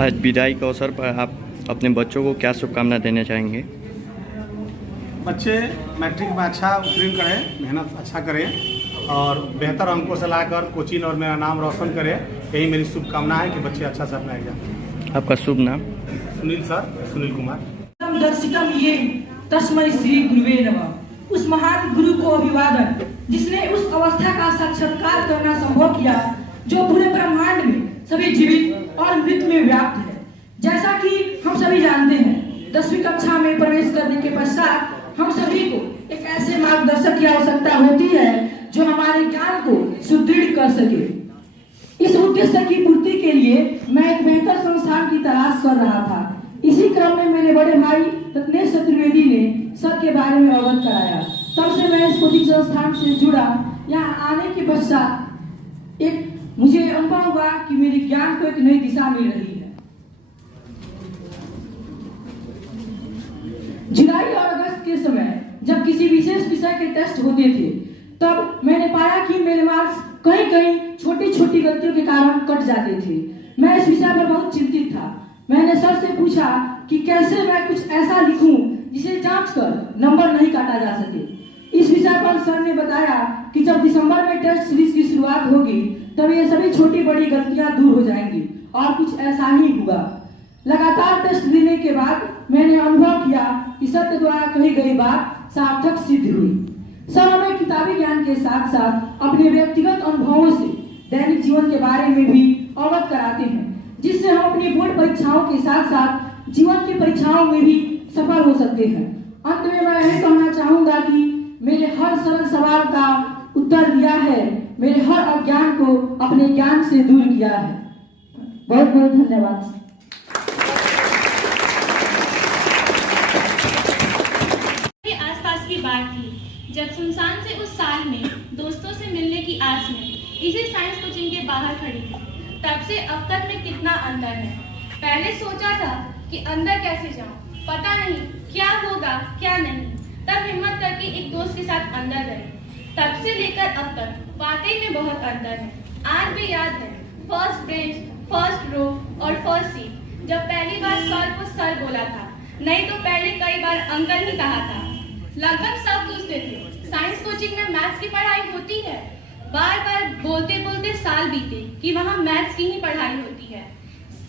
आज विदाई के अवसर पर आप अपने बच्चों को क्या शुभकामना देना चाहेंगे? बच्चे मैट्रिक में अच्छा उत्तीर्ण करें, मेहनत अच्छा करें और बेहतर अंकों से लाकर कोचिंग और मेरा नाम रोशन करें। यही मेरी शुभकामना है कि बच्चे अच्छा से अपना एग्जाम। आपका शुभ नाम? सुनील सर, सुनील कुमार। दर्शिकम ये तस्मै श्री गुरुवे नमः। उस महान गुरु को अभिवादन जिसने उस अवस्था का साक्षात्कार करना संभव किया जो पूरे ब्रह्मांड में सभी जीवित और मृत में व्याप्त है। जैसा कि हम सभी जानते हैं, 10वीं कक्षा में प्रवेश करने के पश्चात हम सभी को एक ऐसे मार्गदर्शक की आवश्यकता होती है जो हमारे ज्ञान को सुदृढ़ कर सके। इस उद्देश्य की पूर्ति के लिए मैं एक बेहतर संस्थान की तलाश कर रहा था। इसी क्रम में मेरे बड़े भाई रत्नेश चतुर्वेदी ने सर के बारे में अवगत कराया। तब से मैं इस कोचिंग संस्थान से जुड़ा। यहाँ आने के पश्चात एक मुझे अनुभव हुआ कि मेरे ज्ञान को एक नई दिशा मिल रही है। जुलाई और अगस्त के समय जब किसी विशेष विषय के टेस्ट होते थे, तब मैंने पाया कि मेरे मार्क्स कहीं कहीं छोटी छोटी गलतियों के कारण कट जाते थे। मैं इस विषय पर बहुत चिंतित था। मैंने सर से पूछा कि कैसे मैं कुछ ऐसा लिखूं जिसे जांच कर नंबर नहीं काटा जा सके। इस विषय पर सर ने बताया कि जब दिसंबर में टेस्ट सीरीज की शुरुआत होगी तब ये सभी छोटी बड़ी गलतियां दूर हो जाएंगी, और कुछ ऐसा ही हुआ। लगातार टेस्ट देने के बाद मैंने अनुभव किया कि सत्य द्वारा कही गई बात सार्थक सिद्ध हुई। सर हमें किताबी ज्ञान के साथ साथ अपने व्यक्तिगत अनुभवों से दैनिक जीवन के बारे में भी अवगत कराते हैं, जिससे हम अपनी बोर्ड परीक्षाओं के साथ साथ जीवन की परीक्षाओं में भी सफल हो सकते हैं। अंत में मैं यह कहना चाहूंगा कि मेरे हर सरल सवाल का उत्तर दिया है, मेरे हर अज्ञान को अपने ज्ञान से दूर किया है। बहुत बहुत धन्यवाद। आसपास की बात थी जब सुनसान से उस साल में दोस्तों से मिलने की आस में इसी साइंस कोचिंग के बाहर खड़ी थी। तब से अब तक में कितना अंतर है। पहले सोचा था कि अंदर कैसे जाऊं, पता नहीं क्या होगा क्या नहीं। तब हिम्मत करके एक दोस्त के साथ अंदर गए। तब से लेकर अब तक वाकई में बहुत अंतर है। आज भी याद है फर्स्ट बेंच, फर्स्ट रो और फर्स्ट सीट। जब पहली बार सर को सर बोला था, नहीं तो पहले कई बार अंकल ही कहा था। लगभग सब पूछते थे साइंस कोचिंग में मैथ्स की पढ़ाई होती है। बार बार बोलते बोलते साल बीते कि वहाँ मैथ्स की ही पढ़ाई होती है।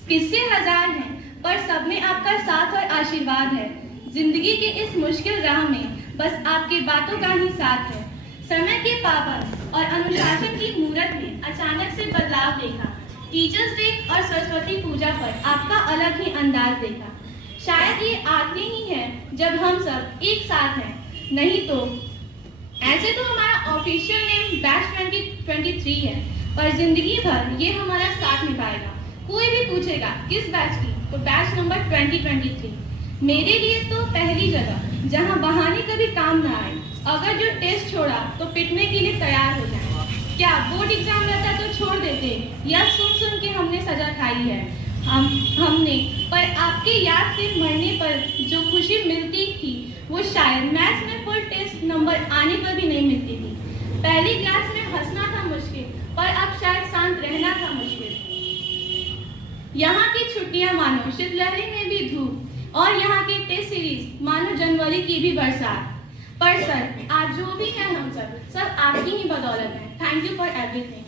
किस्से हजार हैं, पर सब में आपका साथ और आशीर्वाद है। जिंदगी के इस मुश्किल राह में बस आपकी बातों का ही साथ है। समय के पाबंद और अनुशासन की मूरत में अचानक से बदलाव देखा। टीचर्स डे और सरस्वती पूजा पर आपका अलग ही अंदाज देखा। शायद ये आखिरी ही है जब हम सब एक साथ हैं, नहीं तो ऐसे तो हमारा ऑफिशियल नेम बैच 2023 है, पर जिंदगी भर ये हमारा साथ निभाएगा। कोई भी पूछेगा किस बैच की, तो बैच नंबर 2023 मेरे लिए तो पहली जगह जहां बहाने कभी काम ना आए। अगर जो टेस्ट छोड़ा तो पिटने के लिए तैयार हो जाए। क्या बोर्ड एग्जाम रहता तो छोड़ देते, या सुन सुन के हमने सजा खाई है हमने। पर आपके याद से मरने पर जो खुशी मिलती थी वो शायद मैथ्स में फुल टेस्ट नंबर आने पर भी नहीं मिलती थी। पहली क्लास में हंसना था मुश्किल, पर अब शायद शांत रहना था मुश्किल। यहाँ की छुट्टियां मानो शीतलहरी में भी धूप, और यहाँ की टेस्ट सीरीज मानो जनवरी की भी बरसात। पर सर आज जो भी है हम सब आपकी ही बदौलत है। Thank you for everything.